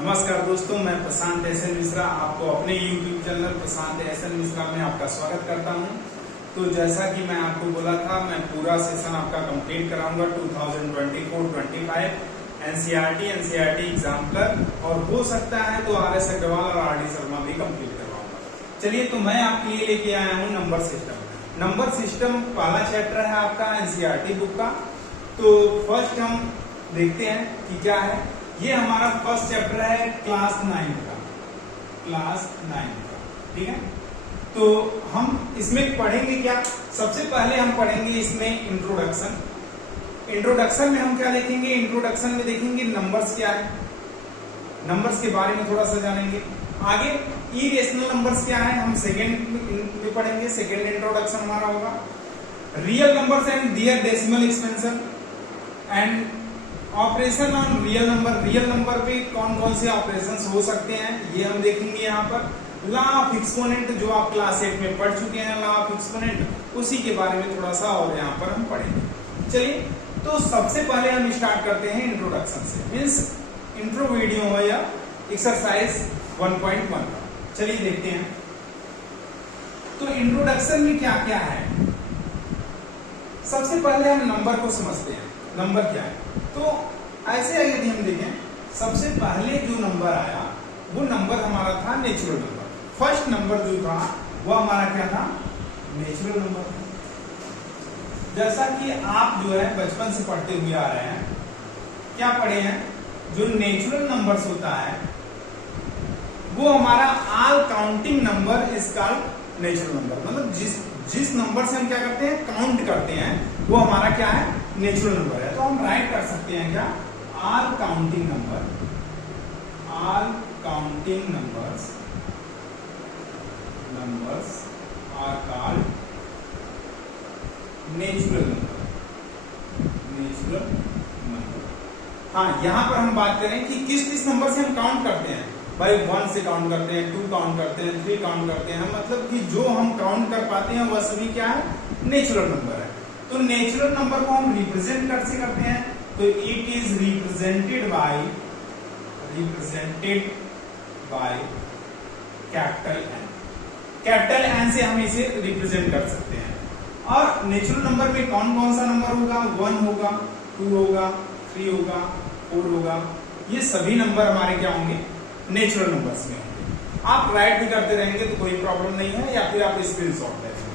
नमस्कार दोस्तों, मैं प्रशांत एसएन मिश्रा आपको अपने YouTube चैनल प्रशांत एसएन मिश्रा में आपका स्वागत करता हूं। तो जैसा कि मैं आपको बोला था, मैं पूरा सेशन आपका कंप्लीट कराऊंगा 2024-25 एनसीईआरटी एग्जाम्पलर, और हो सकता है तो RS अग्रवाल और RD शर्मा भी कंप्लीट करवाऊंगा। चलिए, तो मैं आपके लिए लेके आया हूँ नंबर सिस्टम। नंबर सिस्टम पहला चैप्टर है आपका एनसीईआरटी बुक का। तो फर्स्ट हम देखते हैं कि क्या है। ये हमारा फर्स्ट चैप्टर है क्लास 9 का, ठीक है। तो हम इसमें पढ़ेंगे क्या, सबसे पहले हम पढ़ेंगे इसमें इंट्रोडक्शन में हम क्या देखेंगे। इंट्रोडक्शन में देखेंगे नंबर्स क्या है, नंबर्स के बारे में थोड़ा सा जानेंगे। आगे इरेशनल नंबर्स क्या है हम सेकेंड में पढ़ेंगे, सेकेंड इंट्रोडक्शन हमारा होगा। Real numbers and their decimal expansion and operation on real number पे कौन कौन से ऑपरेशंस हो सकते हैं ये हम देखेंगे। यहाँ पर लॉ ऑफ एक्सपोनेंट जो आप क्लास 8 में पढ़ चुके हैं, लॉ ऑफ एक्सपोनेंट, उसी के बारे में थोड़ा सा और यहाँ पर हम पढ़ेंगे। चलिए, तो सबसे पहले हम स्टार्ट करते हैं इंट्रोडक्शन से, मीन्स इंट्रो वीडियो हो या एक्सरसाइज 1.1 का। चलिए देखते हैं। तो इंट्रोडक्शन में क्या क्या है, सबसे पहले हम नंबर को समझते हैं। नंबर क्या है, तो ऐसे यदि हम देखें, सबसे पहले जो नंबर आया वो नंबर हमारा था नेचुरल नंबर। फर्स्ट नंबर जो था वो हमारा क्या था, नेचुरल नंबर। जैसा कि आप जो है बचपन से पढ़ते हुए आ रहे हैं, क्या पढ़े हैं, जो नेचुरल नंबर्स होता है वो हमारा all counting number is called natural number. मतलब जिस नंबर से हम क्या करते हैं, काउंट करते हैं, वो हमारा क्या है, नेचुरल नंबर है। तो हम राइट कर सकते हैं क्या, all counting numbers are called natural number. हाँ, यहां पर हम बात करें कि किस नंबर से हम काउंट करते हैं। भाई 1 से काउंट करते हैं, 2 काउंट करते हैं, 3 काउंट करते हैं, मतलब कि जो हम काउंट कर पाते हैं वह सभी क्या है, नेचुरल नंबर है। तो नेचुरल नंबर को हम रिप्रेजेंट कैसे करते हैं, तो it is represented by capital N से हम इसे रिप्रेजेंट कर सकते हैं। और नेचुरल नंबर में कौन कौन सा नंबर होगा, 1 होगा, 2 होगा, 3 होगा, 4 होगा, ये सभी नंबर हमारे क्या होंगे, नेचुरल नंबर्स में होंगे। आप राइट भी करते रहेंगे तो कोई प्रॉब्लम नहीं है, या फिर आप स्क्रीनशॉट ले लेंगे।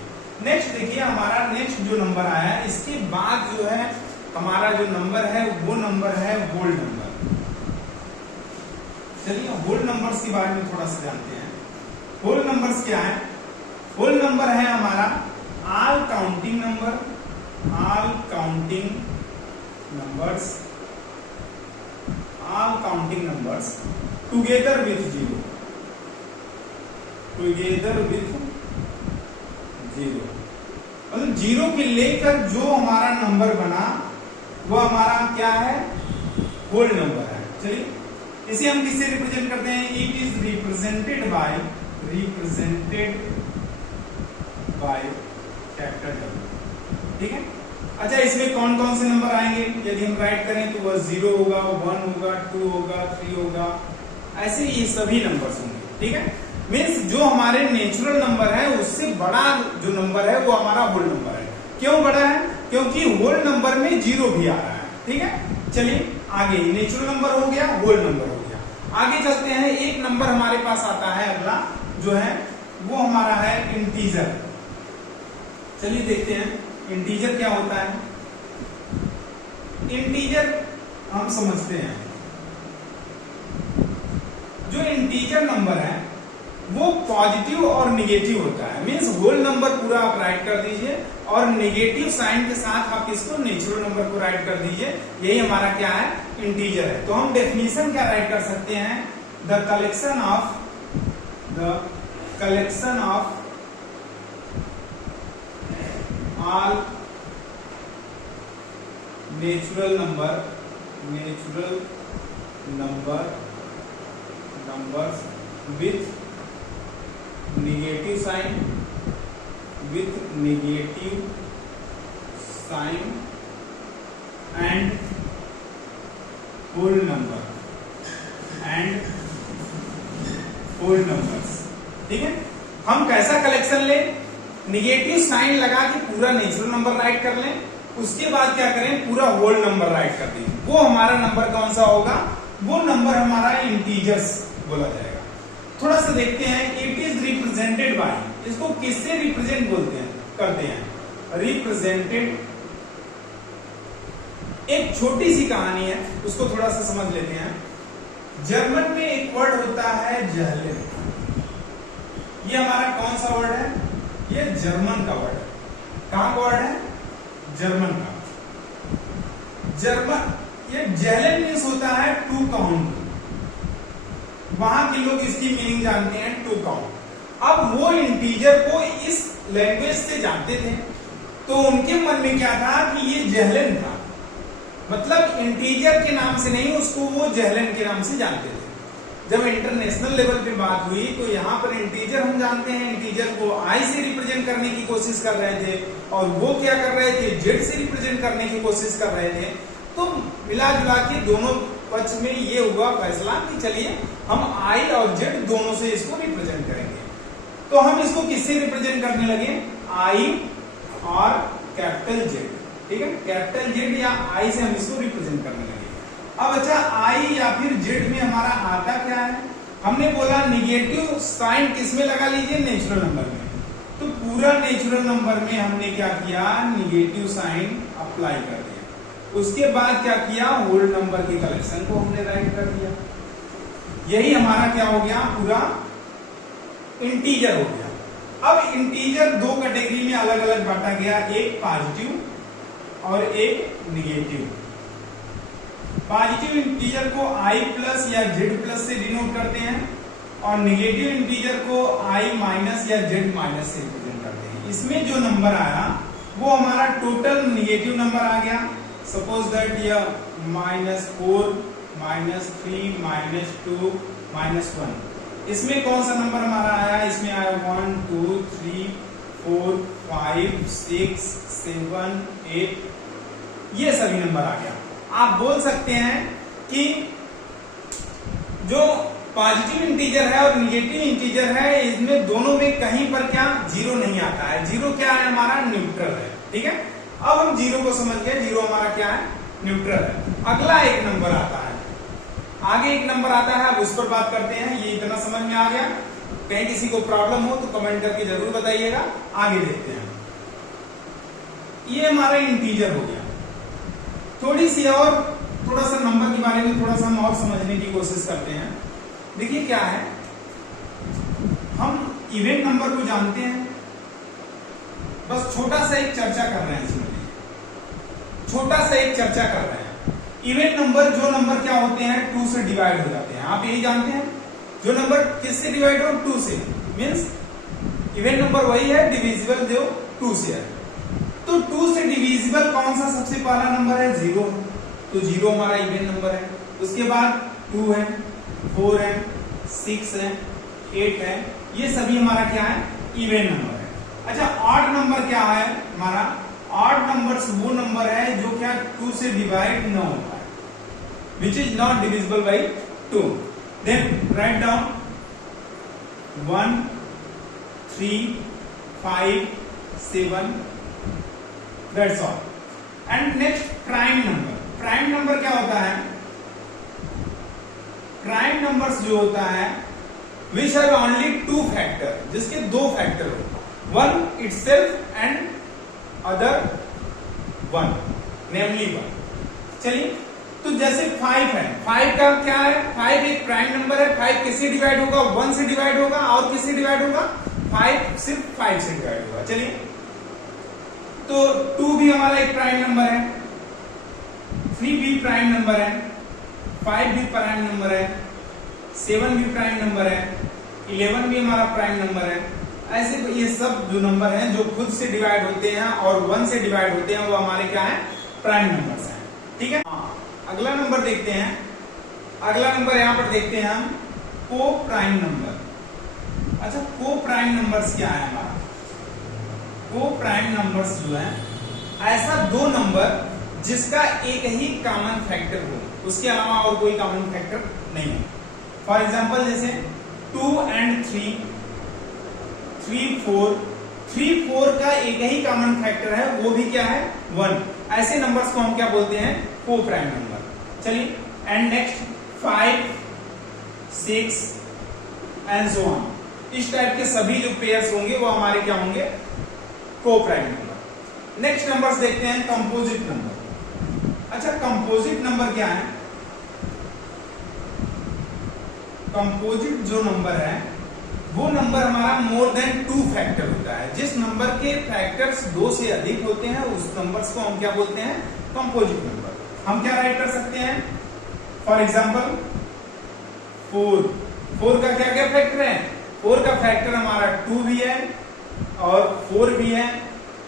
नेक्स्ट देखिए, हमारा नेक्स्ट जो नंबर आया है, इसके बाद जो है हमारा जो नंबर है वो नंबर है होल नंबर। चलिए, होल नंबर्स के बारे में थोड़ा सा जानते हैं। होल नंबर्स क्या है, होल नंबर है हमारा all counting numbers together with zero. मतलब जीरो के लेकर जो हमारा नंबर बना वो हमारा क्या है, होल नंबर है। चलिए, इसे हम किससे रिप्रेजेंट करते हैं, it is represented by capital W, ठीक है। अच्छा, इसमें कौन कौन से नंबर आएंगे, यदि हम राइट करें तो वह 0 होगा, 1 होगा, 2 होगा, 3 होगा, ऐसे ये सभी नंबर्स होंगे, ठीक है। मीन्स जो हमारे नेचुरल नंबर है उससे बड़ा जो नंबर है वो हमारा होल नंबर है। क्यों बड़ा है, क्योंकि होल नंबर में 0 भी आ रहा है, ठीक है। चलिए आगे, नेचुरल नंबर हो गया, होल नंबर हो गया। आगे चलते हैं, एक नंबर हमारे पास आता है अगला जो है वो हमारा है इंटीजर। चलिए देखते हैं इंटीजर क्या होता है। इंटीजर हम समझते हैं, जो इंटीजर नंबर है वो पॉजिटिव और निगेटिव होता है। मीन्स होल नंबर पूरा आप राइट कर दीजिए और निगेटिव साइन के साथ आप इसको नेचुरल नंबर को राइट कर दीजिए, यही हमारा क्या है, इंटीजर है। तो हम डेफिनेशन क्या राइट कर सकते हैं, the collection of all natural numbers with negative sign and whole number and whole numbers. ठीक है, हम कैसा कलेक्शन लें, निगेटिव साइन लगा के पूरा नेचुरल नंबर राइट कर लें, उसके बाद क्या करें, पूरा होल नंबर राइट कर दें। वो हमारा नंबर कौन सा होगा, वो नंबर हमारा इंटीजर्स बोला जाएगा। थोड़ा सा देखते हैं, इट इज रिप्रेजेंटेड बाय, इसको किससे रिप्रेजेंट बोलते हैं, करते हैं, रिप्रेजेंटेड। एक छोटी सी कहानी है, उसको थोड़ा सा समझ लेते हैं। जर्मन में एक वर्ड होता है जहलेन, ये हमारा कौन सा वर्ड है, ये जर्मन का वर्ड है। कहां का वर्ड है, जर्मन का। जर्मन, ये जहलेन मीन्स होता है टू काउंट, वहां के लोग इसकी मीनिंग जानते हैं टू काउंट। अब वो इंटीजर को इस लैंग्वेज से जानते थे, तो उनके मन में क्या था कि ये जहलेन था, मतलब इंटीजर के नाम से नहीं, उसको वो जहलेन के नाम से जानते थे। जब इंटरनेशनल लेवल पे बात हुई तो यहाँ पर इंटीजर हम जानते हैं, इंटीजर को आई से रिप्रेजेंट करने की कोशिश कर रहे थे, और वो क्या कर रहे थे, जेड से रिप्रेजेंट करने की कोशिश कर रहे थे। तो मिला जुला के दोनों पक्ष में ये हुआ फैसला कि चलिए हम आई और जेड दोनों से इसको रिप्रेजेंट करेंगे। तो हम इसको किससे रिप्रेजेंट करने लगे, आई और कैपिटल जेड। ठीक है, कैपिटल जेड या आई से हम इसको रिप्रेजेंट करने लगे। अब अच्छा, आई या फिर जेड में हमारा आता क्या है, हमने बोला निगेटिव साइन किसमें लगा लीजिए, नेचुरल नंबर में। तो पूरा नेचुरल नंबर में हमने क्या किया, निगेटिव साइन अप्लाई कर दिया। उसके बाद क्या किया, होल नंबर के कलेक्शन को हमने राइट कर दिया। यही हमारा क्या हो गया, पूरा इंटीजर हो गया। अब इंटीजर दो कैटेगरी में अलग अलग बांटा गया, एक पॉजिटिव और एक निगेटिव। पॉजिटिव इंटीजर को आई प्लस या जेड प्लस से डिनोट करते हैं, और निगेटिव इंटीजर को आई माइनस या जेड माइनस से रिप्रेजेंट करते हैं। इसमें जो नंबर आया वो हमारा टोटल निगेटिव नंबर आ गया। सपोज दैट यह -4, -3, -2, -1। इसमें कौन सा नंबर हमारा आया, इसमें आया 1, 2, 3, 4, 5, 6, 7, 8, ये सभी नंबर आ गया। आप बोल सकते हैं कि जो पॉजिटिव इंटीजर है और निगेटिव इंटीजर है, इसमें दोनों में कहीं पर क्या जीरो नहीं आता है। जीरो क्या है, हमारा न्यूट्रल है। ठीक है, अब हम जीरो को समझ गए, जीरो हमारा क्या है, न्यूट्रल है। अगला एक नंबर आता है, आगे एक नंबर आता है, अब उस पर बात करते हैं। ये इतना समझ में आ गया, कहीं किसी को प्रॉब्लम हो तो कमेंट करके जरूर बताइएगा। आगे देखते हैं, ये हमारा इंटीजर हो गया। थोड़ी सी और, थोड़ा सा नंबर के बारे में थोड़ा सा हम और समझने की कोशिश करते हैं। देखिए क्या है, हम इवेंट नंबर को जानते हैं, बस छोटा सा एक चर्चा कर रहे हैं इसमें, छोटा सा एक चर्चा कर रहे हैं। इवेंट नंबर, जो नंबर क्या होते हैं, 2 से डिवाइड हो जाते हैं। आप यही जानते हैं, जो नंबर किससे डिवाइड हो, 2 से, मीन्स इवेंट नंबर वही है डिविजिबल जो 2 से है। तो 2 से डिविजिबल कौन सा सबसे पहला नंबर है, 0। तो 0 हमारा इवेंट नंबर है। उसके बाद 2 है, 4 है, 6 है, 8 है, ये सभी हमारा क्या है, इवेंट नंबर है। अच्छा, ऑड नंबर क्या है हमारा, ऑड नंबर्स वो नंबर है जो क्या 2 से डिवाइड न होता है, which is not divisible by 2। Then write down 1, 3, 5, 7, that's all. And next prime number. Prime number क्या होता है, प्राइम नंबर्स जो होता है विच हैव ओनली 2 फैक्टर, जिसके 2 फैक्टर हो, 1 itself एंड अदर 1, नेमली 1। चलिए, तो जैसे 5 है, 5 का क्या है, 5 एक प्राइम नंबर है। 5 किससे डिवाइड होगा, 1 से डिवाइड होगा, और किससे डिवाइड होगा, 5 सिर्फ 5 से डिवाइड होगा। चलिए, तो 2 भी हमारा एक प्राइम नंबर है, 3 भी प्राइम नंबर है, 5 भी प्राइम नंबर है, 7 भी प्राइम नंबर है, 11 भी हमारा प्राइम नंबर है। ऐसे ये सब जो नंबर हैं जो खुद से डिवाइड होते हैं और 1 से डिवाइड होते हैं, वो हमारे क्या है, प्राइम नंबर्स हैं। ठीक है, अगला नंबर देखते हैं। अगला नंबर यहां पर देखते हैं हम, को प्राइम नंबर। अच्छा, को प्राइम नंबर्स क्या है हमारा, को प्राइम नंबर्स जो है ऐसा 2 नंबर जिसका एक ही कॉमन फैक्टर हो, उसके अलावा और कोई कॉमन फैक्टर नहीं हो। फॉर एग्जाम्पल जैसे 2 and 3, 3 4, 3 4 का एक ही कॉमन फैक्टर है, वो भी क्या है 1। ऐसे नंबर्स को हम क्या बोलते हैं को प्राइम नंबर। चलिए and next 5 6 and so on, इस टाइप के सभी जो पेयर्स होंगे वो हमारे क्या होंगे को प्राइम नंबर। नेक्स्ट नंबर्स देखते हैं कंपोजिट नंबर। अच्छा कंपोजिट नंबर क्या है? कंपोजिट जो नंबर है वो नंबर हमारा मोर देन 2 फैक्टर होता है। जिस नंबर के फैक्टर्स 2 से अधिक होते हैं उस नंबर्स को हम क्या बोलते हैं कंपोजिट नंबर। हम क्या राइट कर सकते हैं? फॉर एग्जाम्पल 4 का क्या क्या फैक्टर है? 4 का फैक्टर हमारा 2 भी है और 4 भी है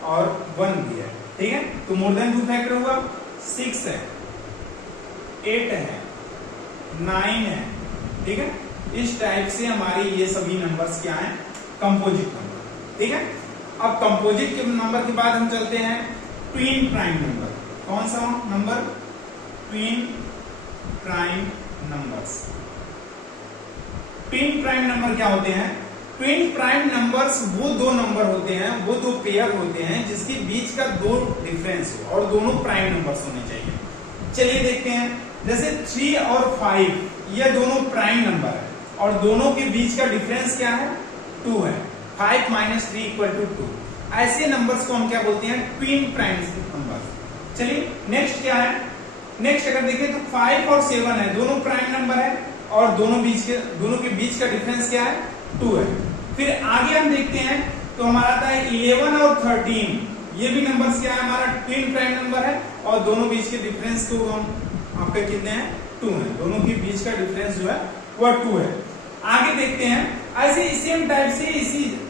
और 1 भी है, ठीक है। तो मोर देन 2 फैक्टर हुआ। 6 है, 8 है, 9 है, ठीक है। इस टाइप से हमारे ये सभी नंबर्स क्या हैं कंपोजिट नंबर, ठीक है। अब कंपोजिट के नंबर के बाद हम चलते हैं ट्विन प्राइम नंबर। कौन सा number? Twin prime numbers. Twin prime number क्या होते हैं? ट्विन प्राइम नंबर्स वो 2 नंबर होते हैं, वो 2 पेयर होते हैं जिसके बीच का 2 डिफरेंस हो और दोनों प्राइम नंबर्स होने चाहिए। चलिए देखते हैं, जैसे 3 और 5 ये दोनों प्राइम नंबर है और दोनों के बीच का डिफरेंस क्या है 2 है। 5 - 3 = 2। ऐसे नंबर्स को हम क्या बोलते हैं ट्विन प्राइम नंबर। चलिए नेक्स्ट क्या है? नेक्स्ट अगर देखें तो 5 और 7 है, दोनों प्राइम नंबर है और दोनों के बीच का डिफरेंस क्या है 2 है। फिर आगे हम देखते हैं तो हमारा आता है 11 और 13, ये भी नंबर्स क्या है हमारा ट्विन प्राइम नंबर है और दोनों बीच के डिफरेंस को हम आपके कितने हैं 2 है। दोनों के बीच का डिफरेंस जो है वह 2 है। आगे देखते हैं ऐसे सेम टाइप से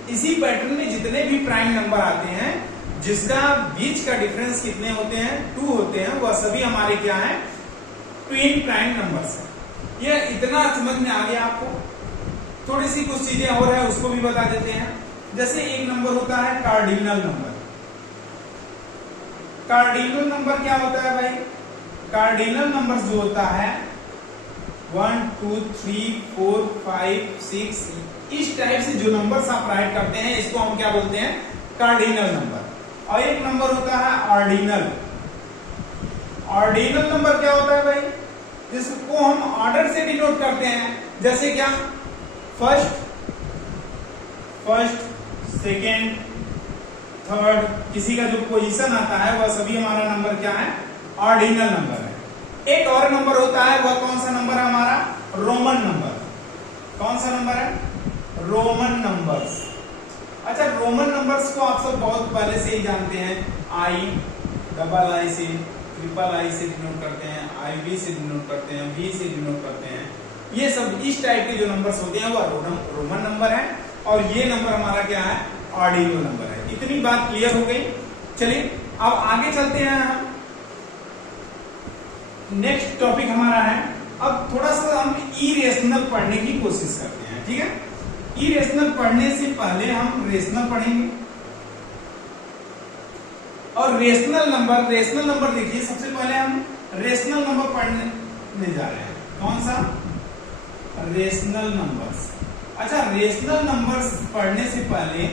इसी पैटर्न में जितने भी प्राइम नंबर आते हैं जिसका बीच का डिफरेंस कितने होते हैं 2 होते हैं, वह सभी हमारे क्या है ट्विन प्राइम नंबर्स है। ये इतना समझ में आ गया आपको? थोड़ी सी कुछ चीजें और है उसको भी बता देते हैं। जैसे एक नंबर होता है कार्डिनल नंबर। कार्डिनल नंबर क्या होता है भाई? कार्डिनल नंबर जो होता है 1 2 3 4 5 6, इस टाइप से जो नंबर्स आप राइट करते हैं इसको हम क्या बोलते हैं कार्डिनल नंबर। और एक नंबर होता है ऑर्डिनल। ऑर्डिनल नंबर क्या होता है भाई? जिसको हम ऑर्डर से डिनोट करते हैं, जैसे क्या फर्स्ट, सेकेंड, थर्ड, किसी का जो पोजीशन आता है वह सभी हमारा नंबर क्या है ऑर्डिनल नंबर है। एक और नंबर होता है वह कौन सा नंबर है हमारा रोमन नंबर। कौन सा नंबर है रोमन नंबर्स। अच्छा रोमन नंबर्स को आप सब बहुत पहले से ही जानते हैं, आई डबल आई से ट्रिपल आई से डिनोट करते हैं, आई वी से डिनोट करते हैं, वी से डिनोट करते हैं। ये सब इस टाइप के जो नंबर्स होते हैं वह रोमन नंबर है और ये नंबर हमारा क्या है ऑर्डिनल नंबर है। इतनी बात क्लियर हो गई। चलिए अब आगे चलते हैं हम। नेक्स्ट टॉपिक हमारा है, अब थोड़ा सा हम इरेशनल पढ़ने की कोशिश करते हैं, ठीक है। इरेशनल पढ़ने से पहले हम रेशनल पढ़ेंगे और रेशनल नंबर देखिए, सबसे पहले हम रेशनल नंबर पढ़ने जा रहे हैं। कौन सा रेशनल नंबर्स। अच्छा रेशनल नंबर्स पढ़ने से पहले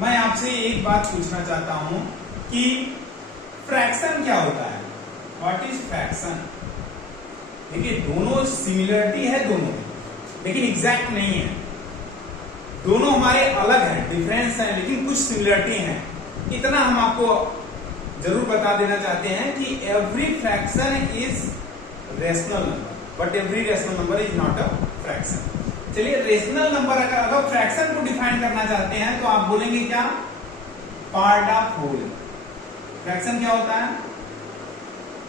मैं आपसे एक बात पूछना चाहता हूं कि फ्रैक्शन क्या होता है? What is fraction? देखिए दोनों सिमिलरिटी है दोनों में, लेकिन एग्जैक्ट नहीं है। दोनों हमारे अलग हैं, डिफरेंस है, लेकिन कुछ सिमिलरिटी है। इतना हम आपको जरूर बता देना चाहते हैं कि every fraction is rational number but every rational number is not a fraction. चलिए रेशनल नंबर अगर फ्रैक्शन को डिफाइन करना चाहते हैं तो आप बोलेंगे क्या पार्ट ऑफ होल। फ्रैक्शन क्या होता है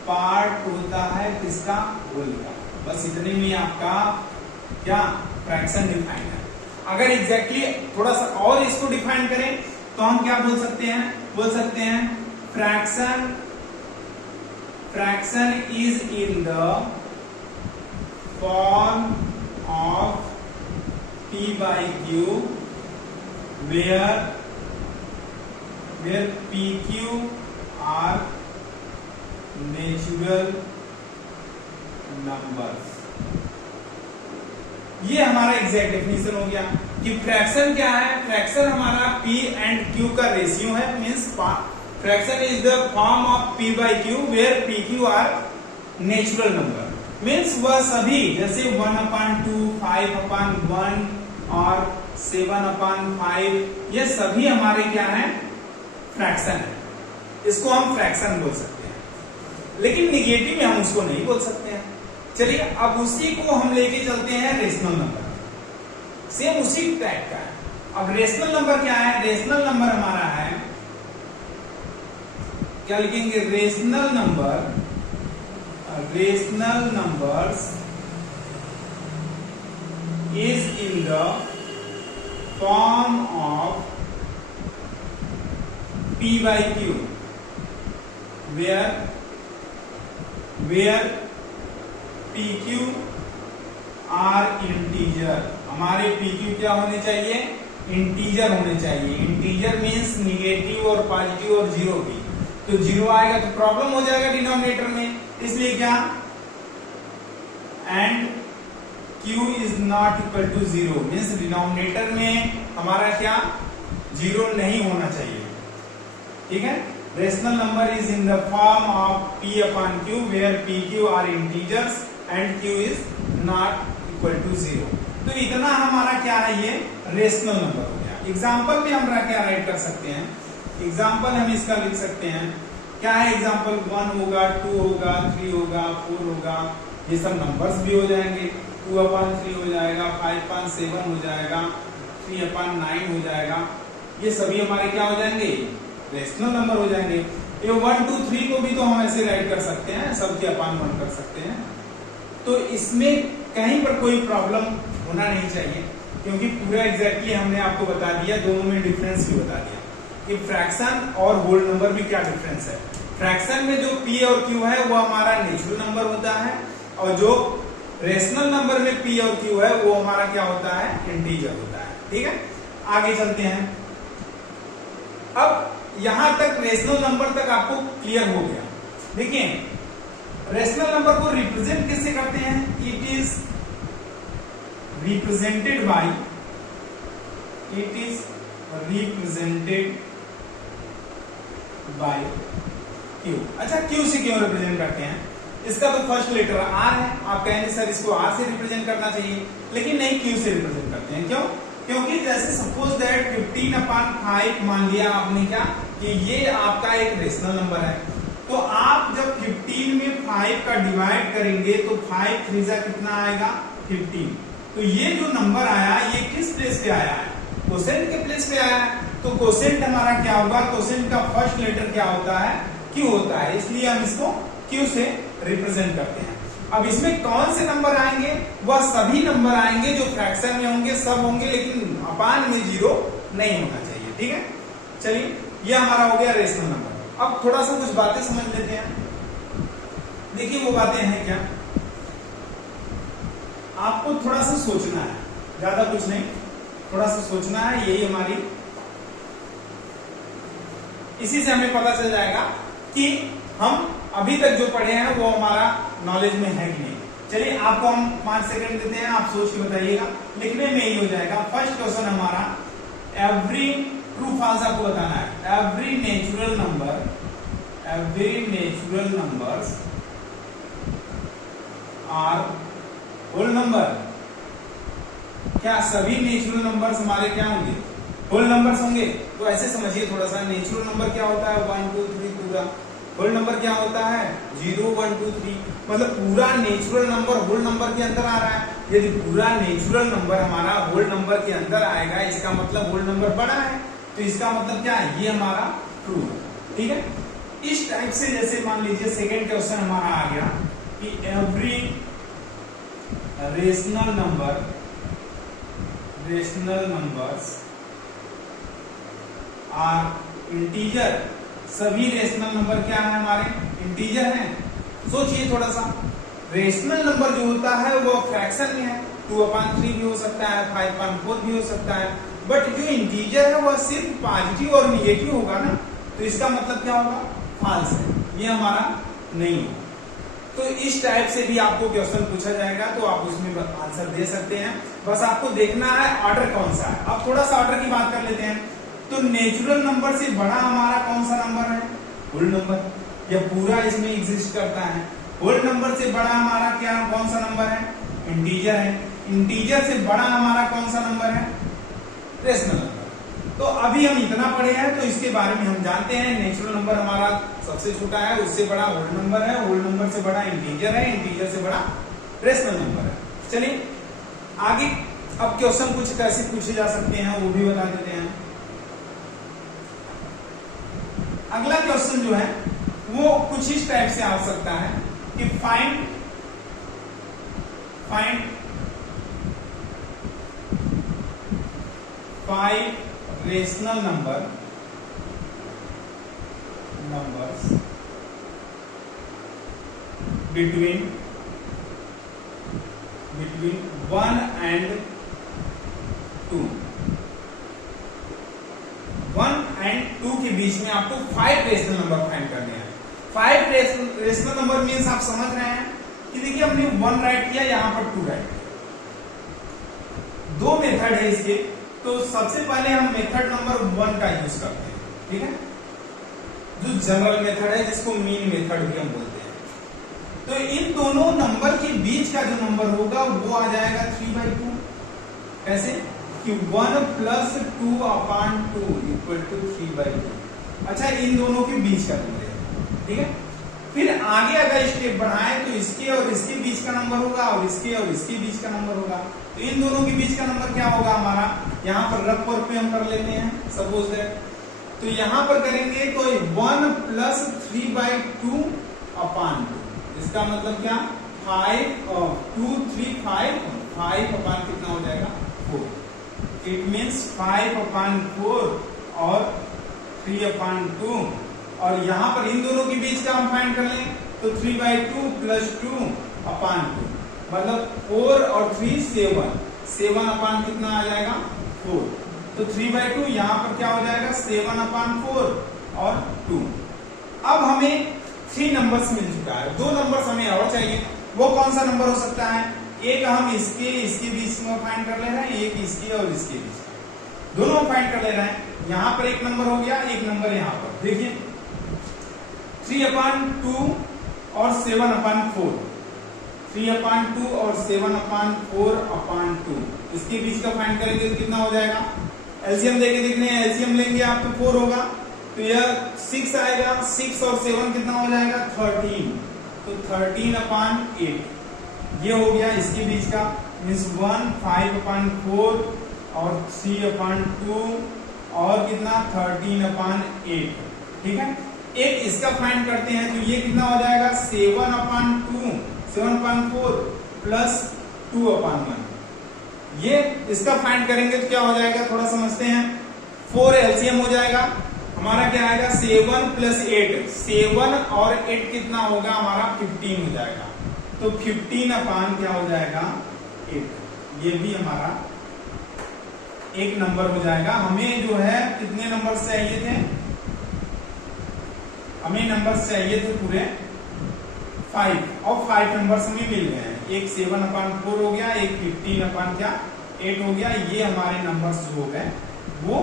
पार्ट होता है किसका होल का। बस इतने में आपका क्या फ्रैक्शन डिफाइन है। अगर एग्जैक्टली थोड़ा सा और इसको डिफाइन करें तो हम क्या बोल सकते हैं fraction is in the form of p/q where pq are natural numbers। ये हमारा एग्जैक्ट डेफिनेशन हो गया कि फ्रैक्शन क्या है। फ्रैक्शन हमारा P एंड Q का रेशियो है, means fraction is the form of P by Q where PQ are natural number. Means वह सभी जैसे 1/2, 5/1 और 7/5 ये सभी हमारे क्या है, फ्रैक्शन है। इसको हम फ्रैक्शन बोल सकते हैं, लेकिन निगेटिव में हम उसको नहीं बोल सकते हैं। चलिए अब उसी को हम लेके चलते हैं रेशनल नंबर, सेम उसी टाइप का है। अब रेशनल नंबर क्या है, रेशनल नंबर हमारा है, क्या लिखेंगे, rational number, rational numbers is in the form of P by Q where PQ are integer। हमारे PQ क्या होने चाहिए, इंटीजर होने चाहिए। इंटीजर मींस निगेटिव और पॉजिटिव और जीरो भी, तो जीरो आएगा तो प्रॉब्लम हो जाएगा डिनोमिनेटर में, इसलिए क्या, and Q is not equal to zero, means denominator में हमारा क्या, जीरो नहीं होना चाहिए। ठीक है, rational number is in the form of P upon Q where PQ are integers and Q is not equal to zero. तो इतना हमारा क्या है, ये रेशनल नंबर हो गया। एग्जाम्पल में हम क्या राइट कर सकते हैं, एग्जाम्पल हम इसका लिख सकते हैं, क्या है एग्जाम्पल, 1 होगा, 2 होगा, 3 होगा, 4 होगा, ये सब नंबर्स भी हो जाएंगे। 2/3 हो जाएगा, 5/7 हो जाएगा, 3/9 हो जाएगा, ये सभी हमारे क्या हो जाएंगे, रेशनल नंबर हो जाएंगे। ये 1, 2, 3 को भी तो हम ऐसे राइट कर सकते हैं, सबके अपान 1 कर सकते हैं। तो इसमें कहीं पर कोई प्रॉब्लम होना नहीं चाहिए, क्योंकि पूरा एग्जैक्टली हमने आपको बता दिया, दोनों में डिफरेंस भी बता दिया कि फ्रैक्शन और होल नंबर में क्या डिफरेंस है। फ्रैक्शन में जो P और Q है वो हमारा नेचुरल नंबर होता है, और जो रेशनल नंबर में P और Q है वो हमारा क्या होता है, इंटीजर होता है। ठीक है, आगे चलते हैं। अब यहां तक रेशनल नंबर तक आपको क्लियर हो गया। देखिए रेशनल नंबर को रिप्रेजेंट किससे करते हैं, it is represented bye, it is represented bye Q। अच्छा, Q से क्यों रिप्रेजेंट करते हैं, इसका तो फर्स्ट लेटर R है। आप कहेंगे सर इसको R से रिप्रेजेंट करना चाहिए, लेकिन नहीं, Q से रिप्रेजेंट करते हैं। क्यों, क्योंकि जैसे सपोज दैट 15/5 मान लिया आपने क्या, कि ये आपका एक रेशनल नंबर है, तो आप जब 15 में 5 का डिवाइड करेंगे तो 5 3 कितना आएगा, 15। तो ये जो नंबर आया ये किस प्लेस पे आया है, कोसेंट के प्लेस पे आया है। तो कोसेंट हमारा क्या होगा, कोसेंट का फर्स्ट लेटर क्या होता है, Q होता है, इसलिए हम इसको Q से रिप्रेजेंट करते हैं। अब इसमें कौन से नंबर आएंगे, वह सभी नंबर आएंगे जो फ्रैक्शन में होंगे, सब होंगे, लेकिन अपान में जीरो नहीं होना चाहिए। ठीक है, चलिए ये हमारा हो गया रेशनल नंबर। अब थोड़ा सा कुछ बातें समझ लेते हैं। देखिए वो बातें हैं क्या, आपको थोड़ा सा सोचना है, ज्यादा कुछ नहीं, थोड़ा सा सोचना है, यही हमारी, इसी से हमें पता चल जाएगा कि हम अभी तक जो पढ़े हैं वो हमारा नॉलेज में है कि नहीं। चलिए आपको हम 5 सेकंड देते हैं, आप सोच के बताइएगा, लिखने में यही हो जाएगा। फर्स्ट क्वेश्चन हमारा, एवरी ट्रू फॉल्स आपको बताना है। Every natural numbers are whole number. क्या सभी नेचुरल नंबर्स हमारे क्या होंगे, होल नंबर्स होंगे? तो ऐसे समझिए थोड़ा सा, नेचुरल नंबर क्या होता है, 1 2 3 पूरा। होल नंबर क्या होता है, 0 1 2 3, मतलब पूरा नेचुरल नंबर होल नंबर के अंदर आ रहा है। यदि पूरा नेचुरल नंबर हमारा होल नंबर के अंदर आएगा, इसका मतलब होल नंबर बड़ा है, तो इसका मतलब क्या है, ये हमारा ट्रू है। ठीक है, इस टाइप से जैसे मान लीजिए सेकेंड क्वेश्चन हमारा आ गया कि every rational numbers are integer. सभी रेशनल नंबर क्या है हमारे, इंटीजर हैं। सोचिए थोड़ा सा, रेशनल नंबर जो होता है वो फ्रैक्शन में है, 2/3 भी हो सकता है, 5/4 भी हो सकता है, बट जो इंटीजर है वह सिर्फ पॉजिटिव और निगेटिव होगा ना, तो इसका मतलब क्या होगा, फॉल्स है, ये हमारा नहीं होगा। तो इस टाइप से भी आपको क्वेश्चन पूछा जाएगा, तो आप उसमें आंसर दे सकते हैं। बस आपको देखना है ऑर्डर कौन सा है। अब थोड़ा सा ऑर्डर की बात कर लेते हैं। तो नेचुरल नंबर से बड़ा हमारा कौन सा नंबर है? Whole number. यह पूरा इसमें एग्जिस्ट करता है। होल नंबर से बड़ा हमारा क्या कौन सा नंबर है? इंटीजर है। इंटीजर से बड़ा हमारा कौन सा नंबर है? Rational number. तो अभी हम इतना पढ़े हैं, तो इसके बारे में हम जानते हैं। नेचुरल नंबर हमारा सबसे छोटा है, उससे बड़ा होल नंबर है, होल नंबर से बड़ा इंटीजर है, इंटीजर से बड़ा रेशनल नंबर है। चलिए आगे अब क्वेश्चन कुछ कैसे पूछे जा सकते हैं वो भी बता देते हैं। अगला क्वेश्चन जो है वो कुछ इस टाइप से आ सकता है कि find 5 rational numbers between 1 and 2। 1 and 2 के बीच में आपको 5 रेशनल नंबर फाइंड करने हैं। 5 रेशनल नंबर मीन्स आप समझ रहे हैं कि देखिए हमने 1 राइट किया, यहां पर 2 राइट किया। दो मेथड है इसके, तो सबसे पहले हम मेथड नंबर 1 का यूज करते हैं, ठीक है, जो जनरल मेथड है, जिसको मीन मेथड भी हम बोलते हैं। तो इन दोनों नंबर के बीच का जो नंबर होगा वो आ जाएगा 3/2। कैसे कि 1 + 2/2 = 3/2। अच्छा, इन दोनों के बीच का नंबर है, ठीक है। फिर आगे अगर स्टेप बढ़ाएं तो इसके और इसके बीच का नंबर होगा और इसके और इसके बीच का नंबर होगा। तो इन दोनों के बीच का नंबर क्या होगा हमारा? यहाँ पर रफ वर्क पे हम कर लेते हैं, सपोज दैट। तो यहाँ पर करेंगे तो 1 + 3/2/2। इसका मतलब क्या? 5 और 2 3 5 अपान कितना हो जाएगा? 4। इट मीन्स 5/4 और 3/2। और यहाँ पर इन दोनों के बीच का हम फाइंड कर लें तो 3/2 + 2/2, मतलब 4 और 3 7 अपान कितना आ जाएगा? 4। तो 3/2 यहाँ पर क्या हो जाएगा? 7/4 और 2। अब हमें 3 नंबर्स मिल चुका है, 2 नंबर्स हमें और चाहिए। वो कौन सा नंबर हो सकता है? एक हम इसके बीच में फाइंड कर ले रहे हैं, एक इसके और इसके बीच में, दोनों फाइंड कर ले रहे हैं। यहाँ पर एक नंबर हो गया, एक नंबर यहाँ पर। देखिए 3/2 और 7/4, 3/2 और 7/4/2, इसके बीच का फाइंड करेंगे तो कितना हो जाएगा? एलसीएम देके देखने हैं, एलसीएम लेंगे आप तो 4 होगा, तो यह 6 आएगा। 6 और 7 कितना हो जाएगा? 13। तो 13/8 ये हो गया इसके बीच का, मीन्स 1 5/4 और 3/2 और कितना? 13/8, ठीक है। एक इसका फाइंड करते हैं तो ये कितना हो जाएगा? 7/4 प्लस 2/1। ये इसका फाइंड करेंगे तो क्या हो जाएगा? थोड़ा समझते हैं। 4 एलसीएम हो जाएगा हमारा, क्या आएगा? 7 + 8। 7 और 8 कितना होगा हमारा? 15 हो जाएगा। तो 15 क्या हो जाएगा? 8। ये भी हमारा एक नंबर हो जाएगा। हमें जो है कितने नंबर चाहिए थे? हमें नंबर्स चाहिए थे पूरे 5, और 5 नंबर्स हमें मिल गए हैं। एक 7/4 हो गया, एक 15/8 हो गया। ये हमारे नंबर्स जो हो गए वो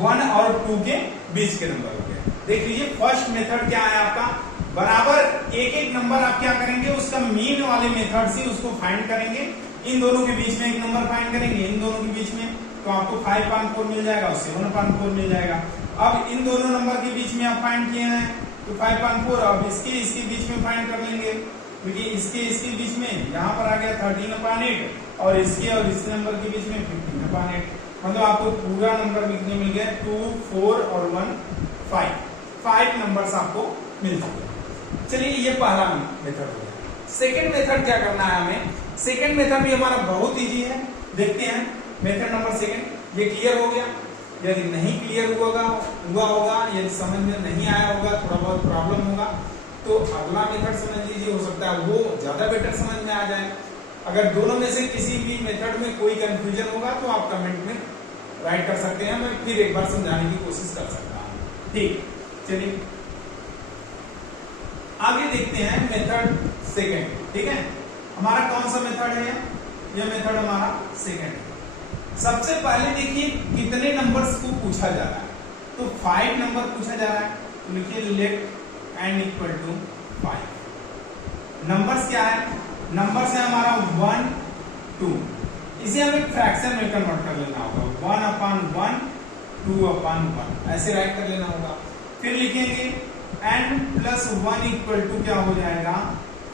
1 और 2 के बीच के नंबर हो गए। देख लीजिए फर्स्ट मेथड क्या है आपका, बराबर एक एक नंबर आप क्या करेंगे? उसका मीन वाले मेथड से उसको फाइंड करेंगे। इन दोनों के बीच में एक नंबर फाइंड करेंगे, इन दोनों के बीच में, तो आपको 5/4 मिल जाएगा और 7/4 मिल जाएगा। अब इन दोनों नंबर के बीच में आप फाइंड किए हैं तो 5/4, अब इसके बीच में फाइंड कर लेंगे, क्योंकि इसके बीच में यहाँ पर आ गया 13/8 और इस नंबर के बीच में 15/8। मतलब आपको पूरा नंबर कितने मिल गया? 2 4 और 1 5 नंबर्स आपको मिल चुके। चलिए ये पहला मेथड हो गया। सेकेंड मेथड क्या करना है हमें? सेकेंड मेथड भी हमारा बहुत इजी है, देखते हैं। मेथड नंबर सेकेंड, ये क्लियर हो गया। यदि नहीं क्लियर हुआ होगा, यदि समझ में नहीं आया होगा, थोड़ा बहुत प्रॉब्लम होगा, तो अगला मेथड समझ लीजिए, हो सकता है वो ज्यादा बेटर समझ में आ जाए। अगर दोनों में से किसी भी मेथड में कोई कंफ्यूजन होगा तो आप कमेंट में राइट कर सकते हैं, मैं फिर एक बार समझाने की कोशिश कर सकता हूँ। ठीक, चलिए आगे देखते हैं मेथड सेकंड, ठीक है। हमारा कौन सा मेथड है? ये मेथड हमारा सेकंड है। सबसे पहले देखिए कितने नंबर्स को पूछा जा रहा है, तो 5 नंबर पूछा जा रहा है, तो लिखिए let n equal to 5। Numbers क्या है? नंबर्स है हमारा 1 2, इसे हमें फ्रैक्शन में कन्वर्ट कर लेना होगा, 1/1 2/1 ऐसे राइट कर लेना होगा। फिर लिखेंगे n प्लस 1 इक्वल टू क्या हो जाएगा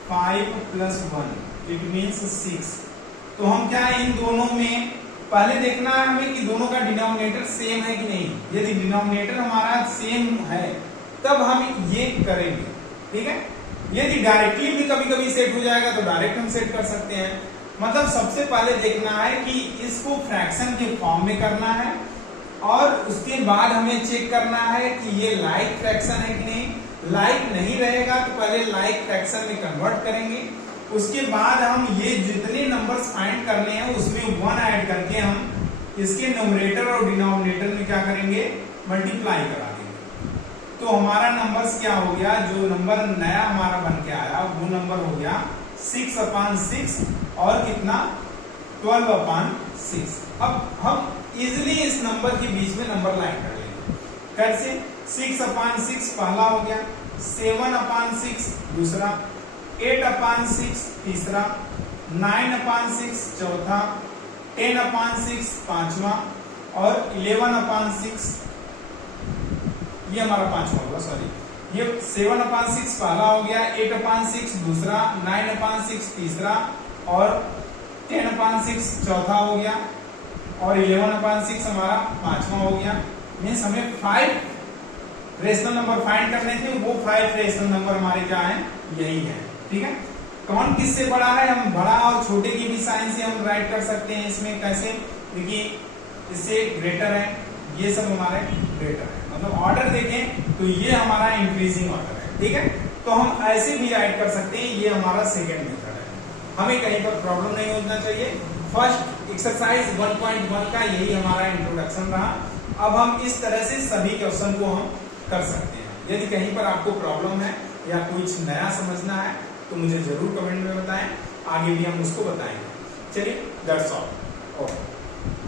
5 प्लस 1 इट मीन्स 6। तो हम क्या इन दोनों में पहले देखना है हमें कि दोनों का डिनोमिनेटर सेम है कि नहीं। यदि डिनोमिनेटर हमारा सेम है तब हम ये करेंगे, ठीक है। यदि डायरेक्टली भी कभी कभी सेट हो जाएगा तो डायरेक्ट हम सेट कर सकते हैं। मतलब सबसे पहले देखना है कि इसको फ्रैक्शन के फॉर्म में करना है और उसके बाद हमें चेक करना है कि ये लाइक फ्रैक्शन है कि नहीं। लाइक नहीं रहेगा तो पहले लाइक फ्रैक्शन में कन्वर्ट करेंगे, उसके बाद हम ये जितने नंबर्स फाइंड करने हैं उसमें 1 ऐड करके हम इसके न्यूमरेटर और डिनोमिनेटर में क्या करेंगे मल्टीप्लाई करा देंगे। तो हमारा नंबर्स क्या हो गया, जो नंबर नया हमारा बन के आया वो नंबर हो गया 6/6 और कितना 12/6। अब हम इजिली इस नंबर के बीच में नंबर लाइन कर लेंगे। कैसे? 6/6 पहला हो गया, 7/6 दूसरा, 8/6 तीसरा, 9/6 चौथा, 10/6 पांचवा और 11/6 ये हमारा पांचवा होगा। सॉरी, ये 7/6 पहला हो गया, 8/6 दूसरा, 9/6 तीसरा और 10/6 चौथा हो गया और 11/6 हमारा पांचवा हो गया। मीन्स हमें 5 रेशनल नंबर फाइंड करने थे, वो 5 रेशनल नंबर हमारे क्या है, यही है, ठीक है। कौन किससे बड़ा है, हम बड़ा और छोटे की भी साइन से हम राइट कर सकते हैं। इसमें कैसे, देखिए इससे ग्रेटर है, ये सब हमारे ग्रेटर है। मतलब ऑर्डर देखें तो ये हमारा इंक्रीजिंग ऑर्डर है, ठीक है। तो हम ऐसे भी राइट कर सकते हैं, ये हमारा सेकेंड मेथड है। हमें कहीं पर प्रॉब्लम नहीं होना चाहिए। फर्स्ट एक्सरसाइज 1.1 का यही हमारा इंट्रोडक्शन रहा। अब हम इस तरह से सभी क्वेश्चन को हम कर सकते हैं। यदि कहीं पर आपको प्रॉब्लम है या कुछ नया समझना है तो मुझे जरूर कमेंट में बताएं, आगे भी हम उसको बताएंगे। चलिए दैट्स ऑल। ओके।